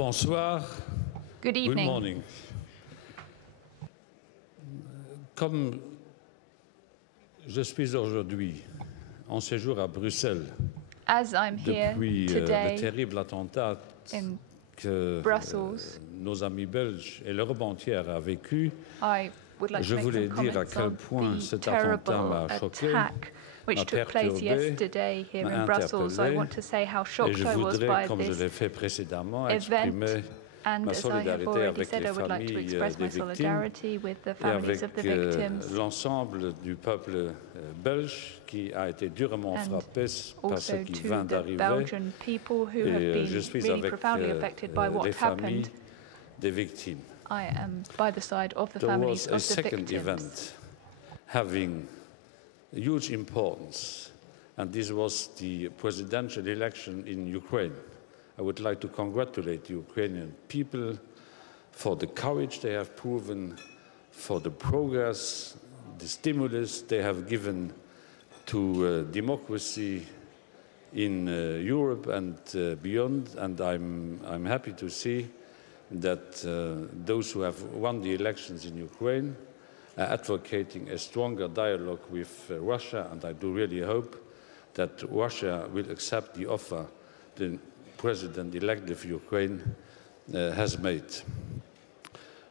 Bonsoir. Good evening. Good morning. Comme je suis aujourd'hui en séjour à Bruxelles As I'm here depuis le today terrible attentat in que Brussels, nos amis belges et l'Europe entière a vécu, I would like je to make voulais some dire à comments quel on point the cet attentat terrible m'a choqué, attack which m'a took place perturbé, yesterday here m'a in Brussels. I interpellé, want to say how et shocked je I was voudrais, by comme je this l'ai fait précédemment, event. exprimer And ma as I have solidarité already avec said, les I would like to familles express des my victimes solidarity with the et families avec of the victims l'ensemble du peuple belge qui a été durement frappé par ce also qui to vient the d'arriver. Belgian people who have Et been je suis really avec profoundly affected by les what familles happened. des victimes. I am by the side of the There families was a of the second victims. event having huge importance, and this was the presidential election in Ukraine. I would like to congratulate the Ukrainian people for the courage they have proven, for the progress, the stimulus they have given to democracy in Europe and beyond. And I'm happy to see that those who have won the elections in Ukraine are advocating a stronger dialogue with Russia, and I do really hope that Russia will accept the offer the President-elect of Ukraine has made.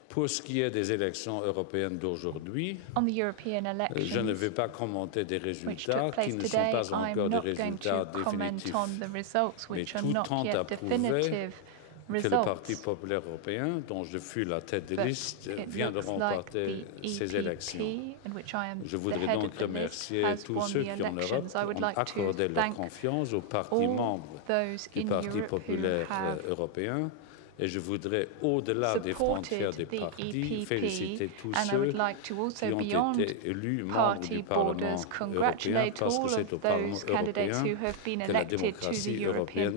Pour ce qui est des élections européennes d'aujourd'hui, je ne vais pas commenter des résultats qui ne sont pas encore des résultats définitifs, mais tout tend à prouver que le Parti populaire européen, dont je fus la tête de liste, vient de remporter ces élections. Je voudrais donc remercier tous ceux qui en Europe ont accordé leur confiance aux partis membres du Parti populaire européen. Et je voudrais, au-delà des frontières des partis, féliciter tous ceux qui ont été élus membres du Parlement européen, parce que c'est au Parlement européen que la démocratie européenne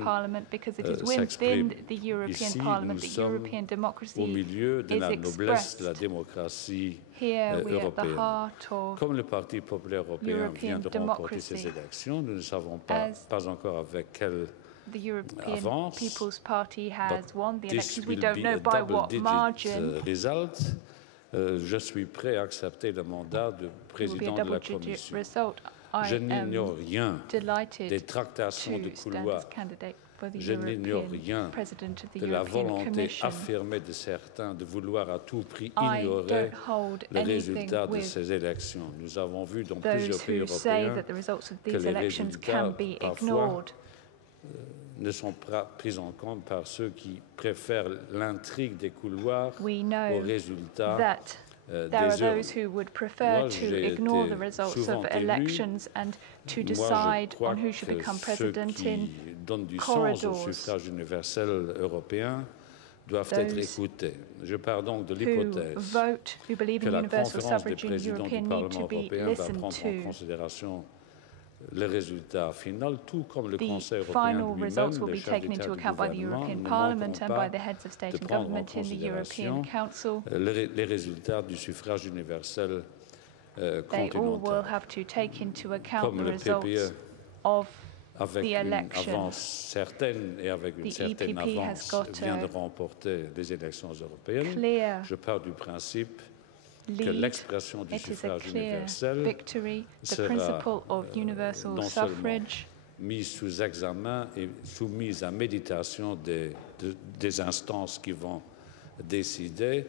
s'exprime. Ici, nous sommes au milieu de la noblesse de la démocratie européenne. Comme le Parti populaire européen vient de remporter ces élections, nous ne savons pas encore avec quelle the European People's Party has won the elections. We don't know by what margin. Je suis prêt à accepter le mandat de président de la Commission. Je n'ignore rien des tractations de couloir. Je n'ignore rien de la volonté affirmée de certains de vouloir à tout prix ignorer le résultat de ces élections. Nous avons vu dans plusieurs pays européens que les résultats, parfois, ne sont pas pris en compte par ceux qui préfèrent l'intrigue des couloirs au résultat des urnes. Moi, j'ai été souvent élu. Moi, je crois que ceux qui donnent du sens au suffrage universel européen doivent être écoutés. Je pars donc de l'hypothèse que la conférence des présidents du Parlement européen va prendre en considération le résultat final, tout comme le Conseil européen lui-même, les chefs d'État du gouvernement, ne manqueront pas de prendre en considération les résultats du suffrage universel continental. Comme le PPE, avec une avance certaine et avec une certaine avance, vient de remporter les élections européennes, je pars du principe que l'expression du suffrage universel sera non seulement mise sous examen et soumise à méditation des instances qui vont décider.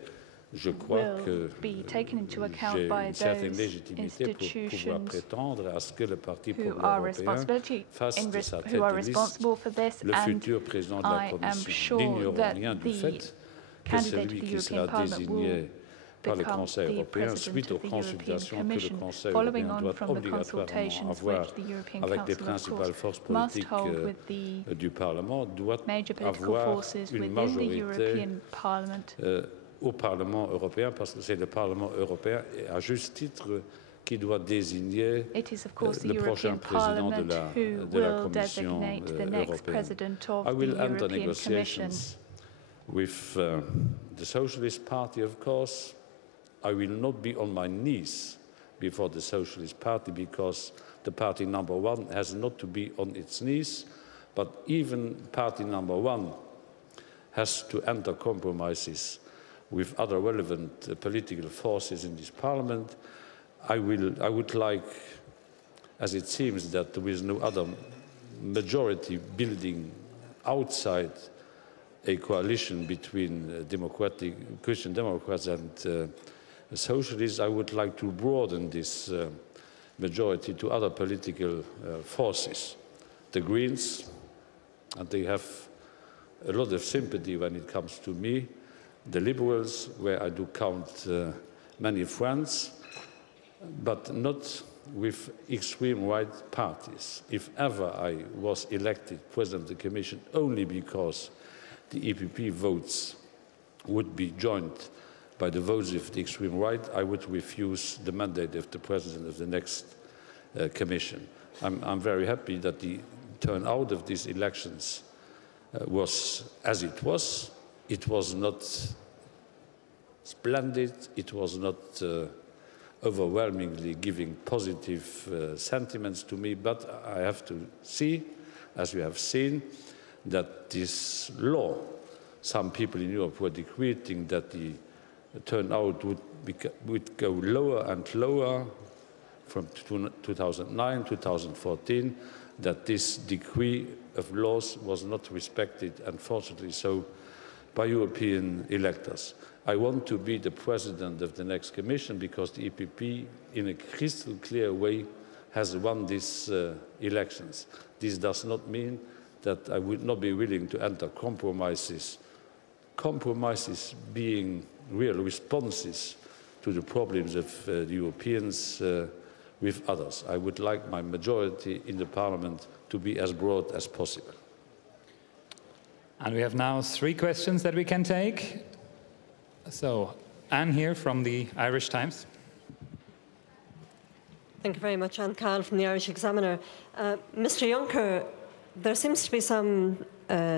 Je crois que j'ai une certaine légitimité pour pouvoir prétendre à ce que le Parti populaire européen fasse de sa tête de liste le futur président de la Commission. N'ignorons rien du fait que celui qui sera désigné par le Conseil européen, suite aux consultations que le Conseil européen doit obligatoirement avoir avec les principales forces politiques du Parlement, doit avoir une majorité au Parlement européen, parce que c'est le Parlement européen, et à juste titre, qui doit désigner le prochain président de la Commission européenne. I will enter negotiations with the Socialist Party, of course. I will not be on my knees before the Socialist Party, because the party number one has not to be on its knees, but even party number one has to enter compromises with other relevant political forces in this parliament. I would like, as it seems that there is no other majority building outside a coalition between Christian Democrats and Socialists, I would like to broaden this majority to other political forces. The Greens, and they have a lot of sympathy when it comes to me. The Liberals, where I do count many friends, but not with extreme right parties. If ever I was elected President of the Commission only because the EPP votes would be joined by the votes of the extreme right, I would refuse the mandate of the President of the next Commission. I'm very happy that the turnout of these elections was as it was. It was not splendid, it was not overwhelmingly giving positive sentiments to me, but I have to see, as you have seen, that this law, some people in Europe were decreeing that the turnout would go lower and lower from 2009, 2014, that this decree of laws was not respected, unfortunately so, by European electors. I want to be the president of the next Commission because the EPP, in a crystal clear way, has won these elections. This does not mean that I would not be willing to enter compromises. Compromises being real responses to the problems of the Europeans with others. I would like my majority in the Parliament to be as broad as possible. And we have now 3 questions that we can take. So, Anne here from the Irish Times. Thank you very much. Anne Call from the Irish Examiner. Mr. Juncker, there seems to be some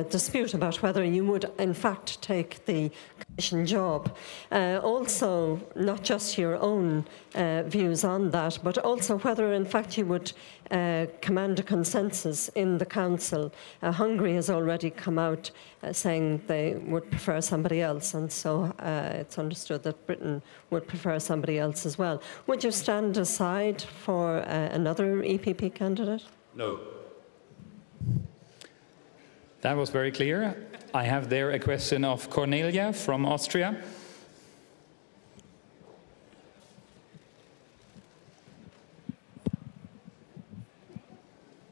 dispute about whether you would in fact take the Commission job. Also, not just your own views on that, but also whether in fact you would command a consensus in the Council. Hungary has already come out saying they would prefer somebody else, and so it's understood that Britain would prefer somebody else as well. Would you stand aside for another EPP candidate? No. That was very clear. I have there a question of Cornelia from Austria.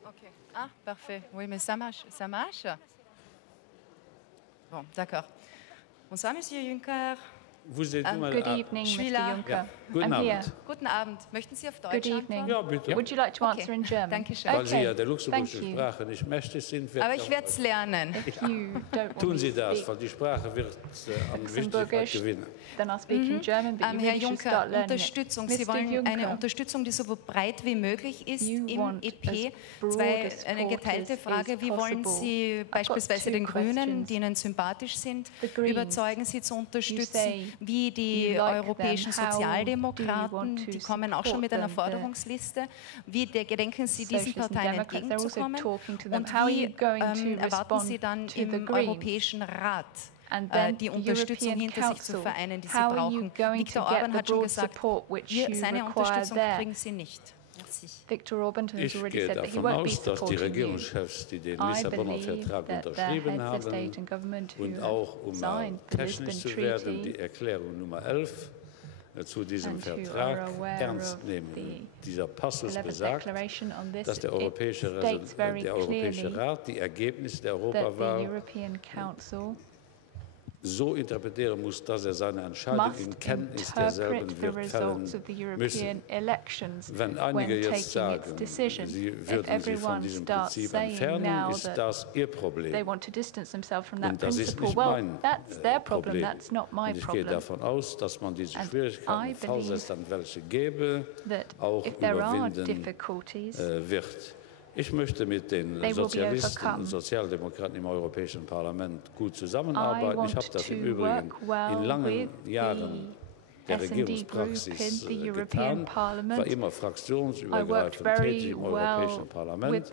Ok. Ah, parfait. Oui, mais ça marche. Ça marche? Bon, d'accord. Bonsoir, Monsieur Juncker. Vous êtes good evening, Mr. Juncker. Ja. Guten I'm here. Abend. Guten Abend. Möchten Sie auf Deutsch Good evening. antworten? Ja, bitte. Would you like to answer in German? Dankeschön. Weil Sie ja der Thank luxemburgischen you. Sprache nicht mächtig sind, Aber ich werde es lernen. If you don't tun want Sie me to das, speak weil die Sprache wird an Wichtigkeit Luxemburgisch, gewinnen. then I'll speak in German, but you Herr really should Juncker, start learning Unterstützung. it. Sie Mr. wollen eine Juncker, Unterstützung, die so breit wie möglich ist You im want EP. as broad a Eine geteilte support as Frage. Wie wollen possible. Sie I've got beispielsweise 2 den Grünen, questions. die Ihnen sympathisch sind, The Greens, überzeugen, sie zu you unterstützen? say Wie die you like europäischen them. How do you Sozialdemokraten, want to die kommen auch schon mit einer support them? Forderungsliste. Wie gedenken Sie, diesen Socialists and Parteien Democrats, they're also entgegenzukommen? talking to them. Und How are wie you going to erwarten Sie respond dann to the im Greens? Europäischen Rat And then die the Unterstützung European hinter sich zu Council, vereinen, die Sie how are you brauchen? going Viktor to get Orban the hat schon broad gesagt, support which you seine require Unterstützung there? kriegen Sie nicht. Merci. Victor Orban has Ich already gehe said that he davon won't be aus, dass die supporting you. Regierungschefs, die den I Lissabonner believe Vertrag that the unterschrieben heads of haben, state and government who und have auch, um signed the technisch Lisbon zu werden, die Treaty Erklärung Nummer 11 zu diesem and who are Vertrag aware ernst of nehmen. the Dieser Passus 11th besagt, declaration on this, dass der it Europäische states very clearly Rat die Ergebnisse der that the Europawahl European Council so interpretieren muss, dass seine Entscheidung must in Kenntnis derselben interpret the wird fällen results of the müssen. European elections Wenn when einige taking jetzt sagen, its decision. sie If würden sich von everyone diesem starts Prinzip saying entfernen, now ist that das ihr they Problem. want to distance themselves from that Und das ist principle, nicht well, mein that's their problem, Problem. that's not my Und ich gehe problem. davon aus, dass man diese And Schwierigkeiten, I falls es dann welche gäbe, That auch if there are überwinden difficulties, wird. Ich möchte mit den They will be Sozialisten overcome. und Sozialdemokraten im Europäischen Parlament gut I zusammenarbeiten. Ich habe want das im to Übrigen work well in langen with Jahren der Regierungspraxis getan, war immer fraktionsübergreifend tätig im Europäischen Parlament.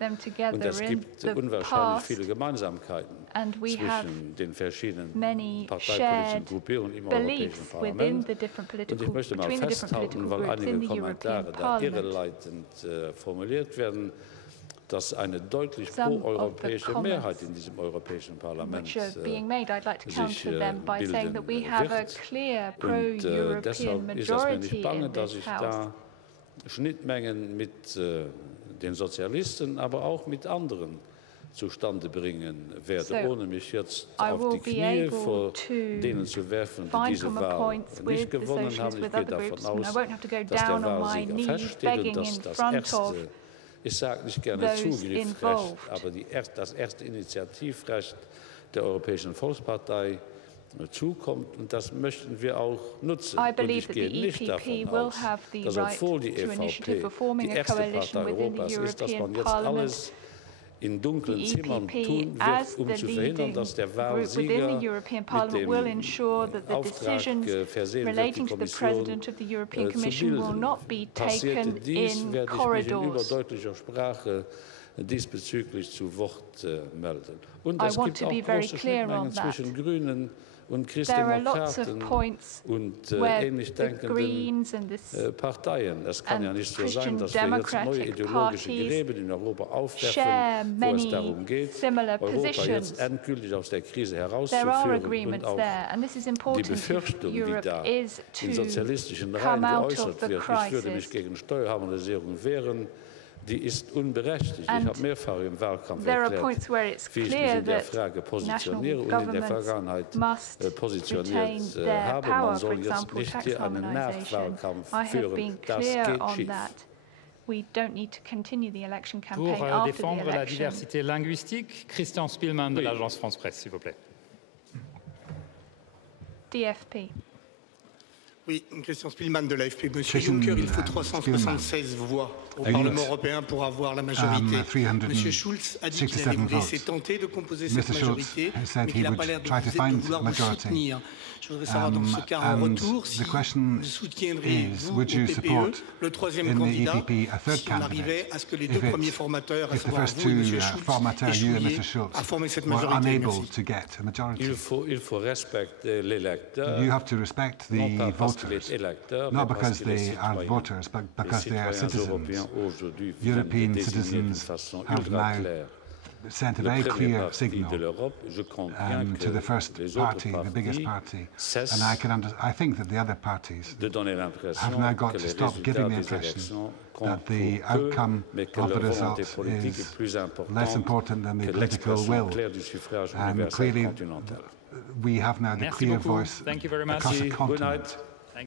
Und es gibt unwahrscheinlich viele Gemeinsamkeiten zwischen den verschiedenen parteipolitischen Gruppierungen im Europäischen Parlament. Und ich möchte mal festhalten, weil einige Kommentare da irreleitend formuliert werden, dass eine deutlich pro-europäische Mehrheit in diesem Europäischen Parlament sich bilden wird. Und deshalb ist es mir nicht bange, dass ich da Schnittmengen mit den Sozialisten, aber auch mit anderen zustande bringen werde, ohne mich jetzt auf die Knie vor denen zu werfen, die diese Wahl nicht gewonnen haben. Ich gehe davon aus, dass der Wahlsieger feststeht und dass das erste, ich sage nicht gerne Zugriffsrecht, aber das erste Initiativrecht der Europäischen Volkspartei zukommt, und das möchten wir auch nutzen. Und ich gehe nicht davon aus, dass obwohl die EVP die erste Partei Europas ist, dass man jetzt alles in dunklen Zimmern tun wird, um zu verhindern, dass der Wahlsieger mit dem Auftrag versehen wird, die Kommission zu bilden. Passierte dies, werde ich mich in überdeutlicher Sprache diesbezüglich zu Wort melden. Und es gibt auch große Schnittmengen zwischen Grünen und Christdemokraten und ähnlich denkenden Parteien. Es kann ja nicht so sein, dass wir jetzt neue ideologische Gräben in Europa aufwerfen, wo es darum geht, Europa jetzt endgültig aus der Krise herauszuführen. Und auch die Befürchtung, die da in sozialistischen Reihen geäußert wird, ich würde mich gegen Steuerharmonisierung wehren, die ist unberechtigt. Ich habe mehrfach im Wahlkampf erklärt, wie ich mich in der Frage positioniere und in der Vergangenheit positioniert habe. Man soll jetzt nicht hier einen Nachwahlkampf führen. Das geht schief. Pour défendre la diversité linguistique, Christian Spielmann de l'Agence France-Presse, s'il vous plaît. DFP. Oui, Christian Spielmann de l'AFP. Monsieur Juncker, il faut 376 voix au Parlement européen pour avoir la majorité. Monsieur Schulz a dit qu'il allait laisser tenter de composer cette majorité, mais qu'il n'a pas l'air de vouloir vous soutenir. Je voudrais savoir dans ce cas, en retour, si vous soutiendriez, vous, au PPE, le troisième candidat, si on arrivait à ce que les deux premiers formateurs, à savoir vous et Monsieur Schulz, échouiez à former cette majorité. Merci. Il faut respecter l'électeur. You have to respect the voters, not because they are voters, but because they are citizens. European citizens have now sent a very clear signal to the first party, the biggest party, and I think that the other parties have now got to stop giving the impression that the outcome of the result is less important than the political will. And clearly, we have now the clear voice across the continent